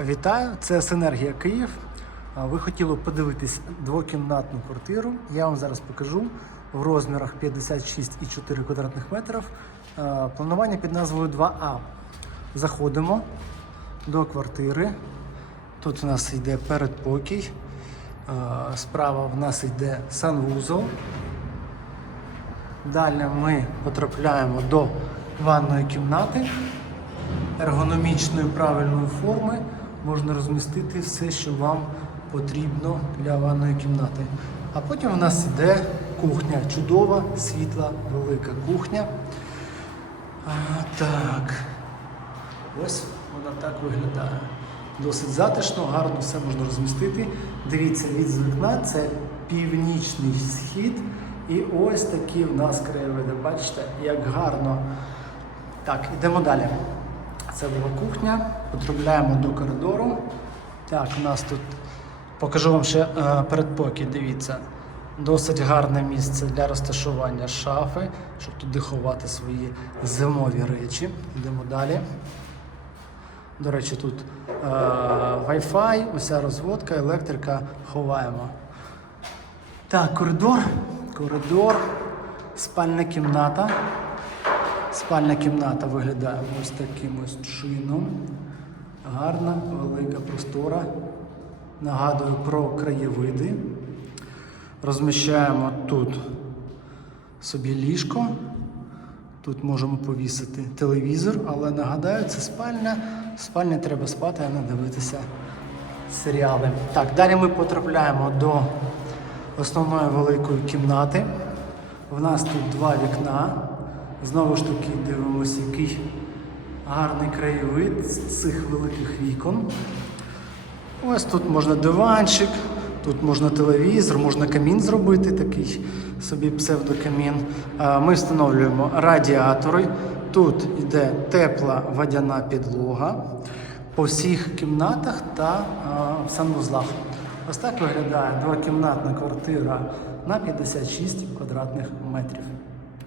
Вітаю, це Синергія Київ. Ви хотіли подивитись двокімнатну квартиру. Я вам зараз покажу в розмірах 56,4 квадратних метрів. Планування під назвою 2А. Заходимо до квартири. Тут у нас йде передпокій. Справа в нас йде санвузол. Далі ми потрапляємо до ванної кімнати ергономічної правильної форми можна розмістити все, що вам потрібно для ванної кімнати. А потім у нас іде кухня. Чудова, світла, велика кухня. А, так. Ось вона так виглядає. Досить затишно, гарно все можна розмістити. Дивіться, від вікна це північний схід. І ось такі в нас краєвиди. Бачите, як гарно. Так, ідемо далі. Це була кухня. Потрапляємо до коридору. Так, у нас тут покажу вам ще е, передпокій. Дивіться. Досить гарне місце для розташування шафи, щоб туди ховати свої зимові речі. Йдемо далі. До речі, тут е, Wi-Fi, уся розводка, електрика ховаємо. Так, коридор. Коридор, спальна кімната. Спальна кімната виглядає ось таким ось чином. Гарна, велика простора. Нагадую про краєвиди. Розміщаємо тут собі ліжко. Тут можемо повісити телевізор, але нагадаю, це спальня. В спальні треба спати, а не дивитися серіали. Так, далі ми потрапляємо до основної великої кімнати. В нас тут два вікна. Знову ж таки дивимося, який гарний краєвид з цих великих вікон. Ось тут можна диванчик, тут можна телевізор, можна камін зробити, такий собі псевдокамін. Ми встановлюємо радіатори. Тут йде тепла водяна підлога по всіх кімнатах та в санвузлах. Ось так виглядає двокімнатна квартира на 56 квадратних метрів.